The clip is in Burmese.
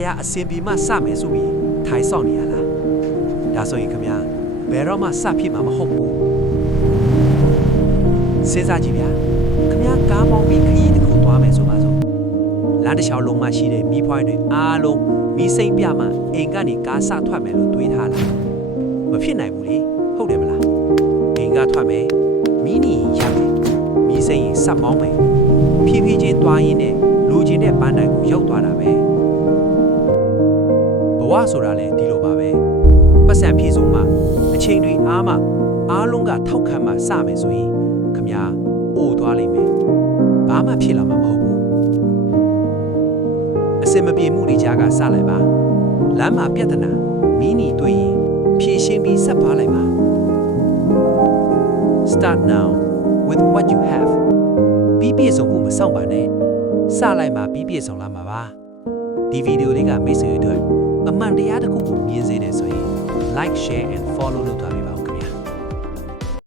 呀，身边嘛啥没所谓，太少年了。ဒါဆိုရင်ခင်ဗျာဘယ်တော့မှစဖြစ်မှာမဟုတ်ဘူးစဉ်းစားကြည့်ဗျာခင်ဗျာကားမောင်းပြီးခရီးတစ်ခုသွားမယ်ဆိုပါစို့လမ်းတစ်လျှောက်လုံးမှာရှိတဲ့မီးဖွားတွေအားလုံးမီးစိမ့်ပြမှအိမ်ကနေကားစထွက်မယ်လို့တွေးထားလားမဖြစ်နိုင်ဘူးလေဟုတ်တယ်မလားအိမ်ကထွက်မယ်မီးနီရမယ်မီးစိမ့်ရင်စက်မောင်းမယ်ဖြည်းဖြည်းချင်းသွားရင်းနဲ့လူချင်းတဲ့ပန်းတိုင်ကိုရောက်သွားတာပဲဘဝဆိုတာလေဒီလိုပါပဲပတ်စံဖြည့်စုံမှအချိန်တွေအားလုံးကထောက်ခံမှစမယ်ဆိုရင်ခမညာအိုသွားလိမ့်မယ်ဘာမှဖြစ်လာမှာမဟုတ်ဘူးအစင်မပြေမှုတွေကြားကစလိုက်ပါလမ်းမှာပြဿနာမီးနီတွေ့ရင်ဖြည့်ရှင်းပြီးဆက်ပါလိုက်ပါ Start now with what you have ပြီးပြည့်စုံမှုမဆောင်ပါနဲ့စလိုက်မှပြီးပြည့်စုံလာမှာပါဒီဗီဒီယိုလေးကမိတ်ဆွေတို့အမှန်တရားတစ်ခုကိုမြင်စေတယ်ဆိုရင်like share and follow လုပ်ထား